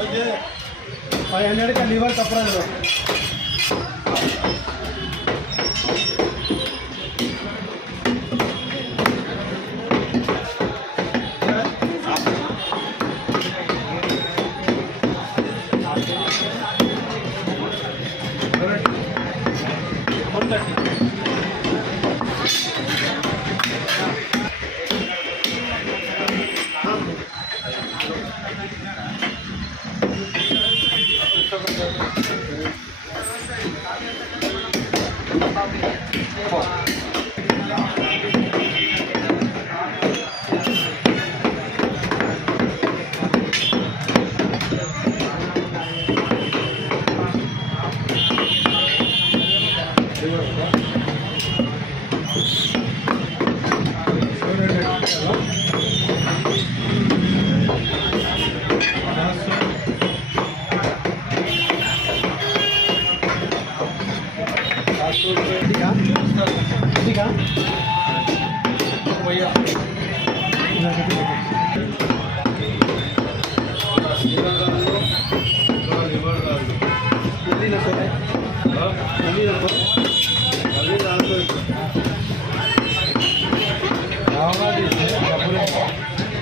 500 का लीवर कपड़ा दो।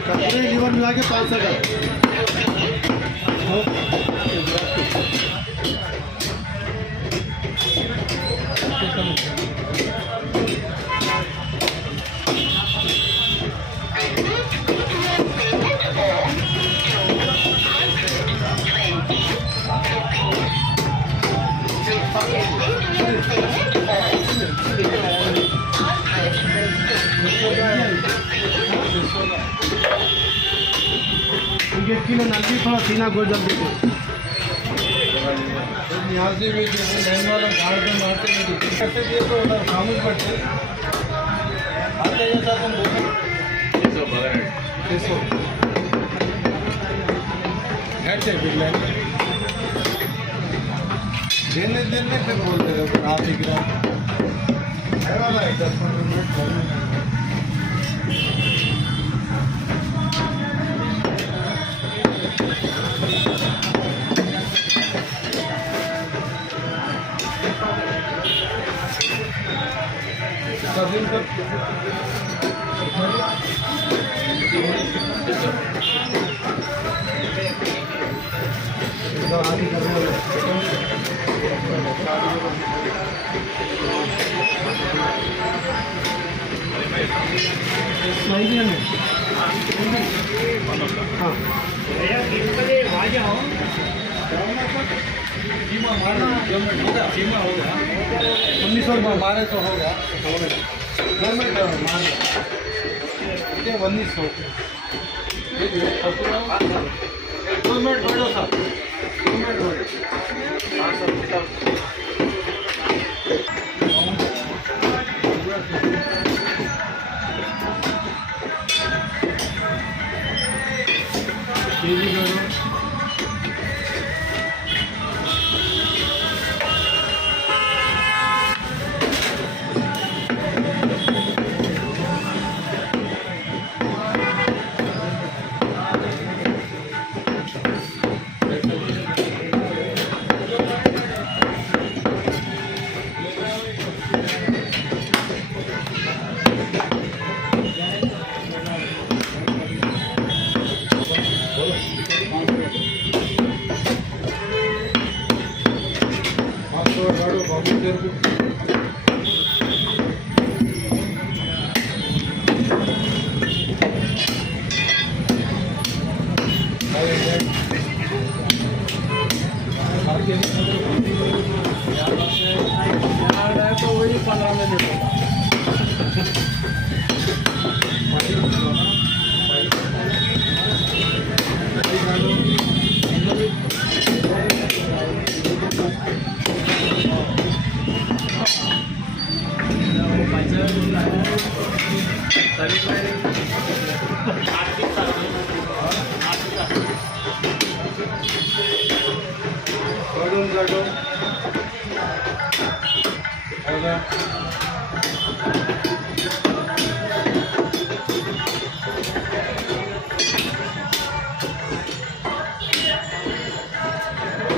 कपूरे लीवर मिला के 500 का। एक किलो नलकी थोड़ा सीना गोल जल्दी को यहाँ से भी लाइन वाला गाड़ पे मारते नहीं करते दिए तो उधर खामोश पड़ते आते जैसा तुम हेड से बिग लाइन देने पे बोलते रहे आप दिख रहा है वाला 10-15 मिनट मारे तो हो गया घर में 1900 2 मिनट बैठो सर 2 मिनट बैठो हाँ सर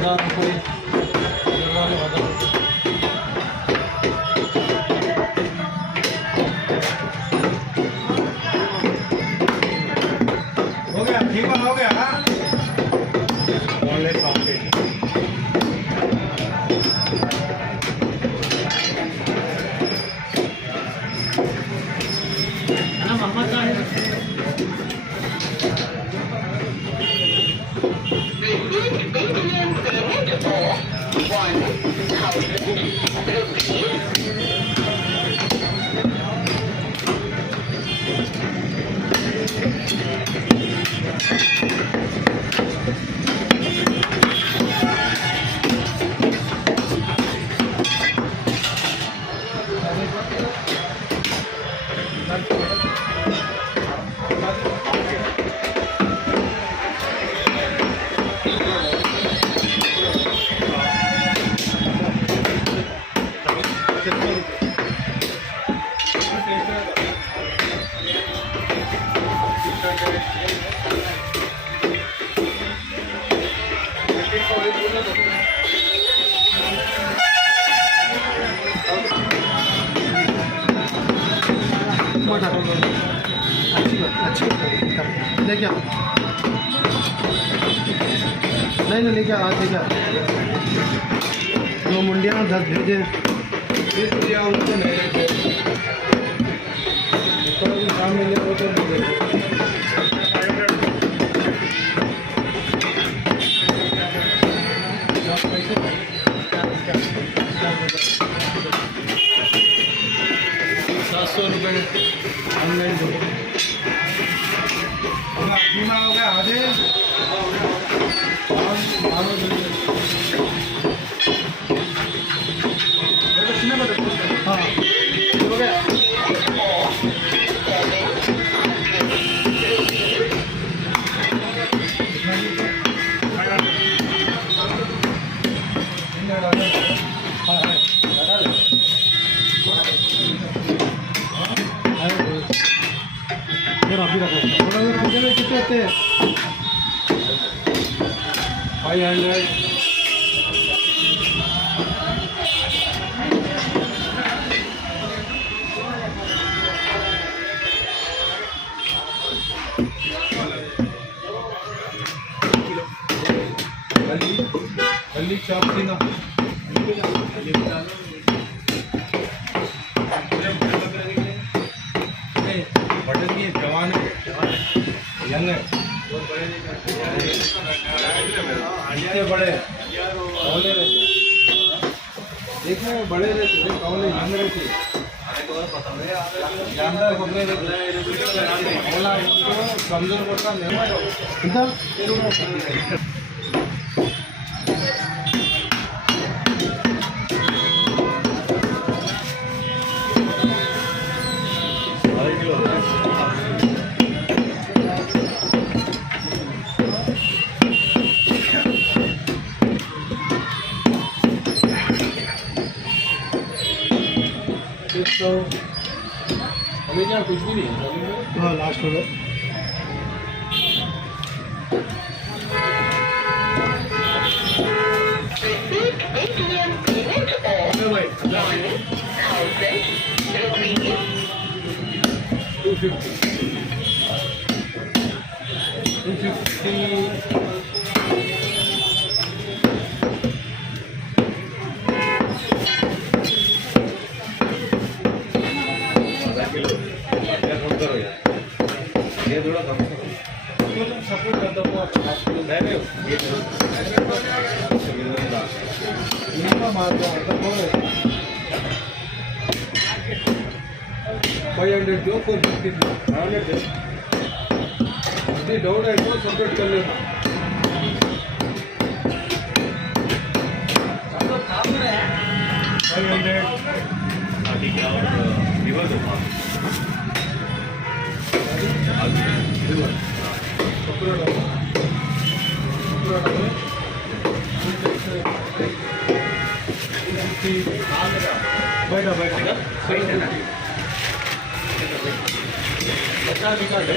कोई हो गया ठीक हो गया हाँ Boneless omelette ना मामा का है अच्छी लेके आओ नहीं नहीं लेके आज लेके आओ 2 मुंडियाँ 10 भेजे उनको नहीं लेते शाम में वो तो नहीं देते 700 रुपये ऑनलाइन दो बीमा हो गया आधे हाँ हो गया अभी रखो थोड़ा पूछे में कितने होते हैं 500 गली चॉप थी ना बटन की जवान है यंग है इतने बड़े कौले रहते देखने में बड़े रहते कौले यंग रहते जानदार कपड़े रहते कमजोर पड़ता नहीं तो अभी क्या कुछ भी नहीं है हाँ लास्ट हो गया ये थोड़ा कम सपोर्ट करता हूँ मारता हूँ 500 जो 450 डाउट है तो सपोर्ट कर लेना 500 बैठा बैठेगा सही है ना बच्चा निकाल दे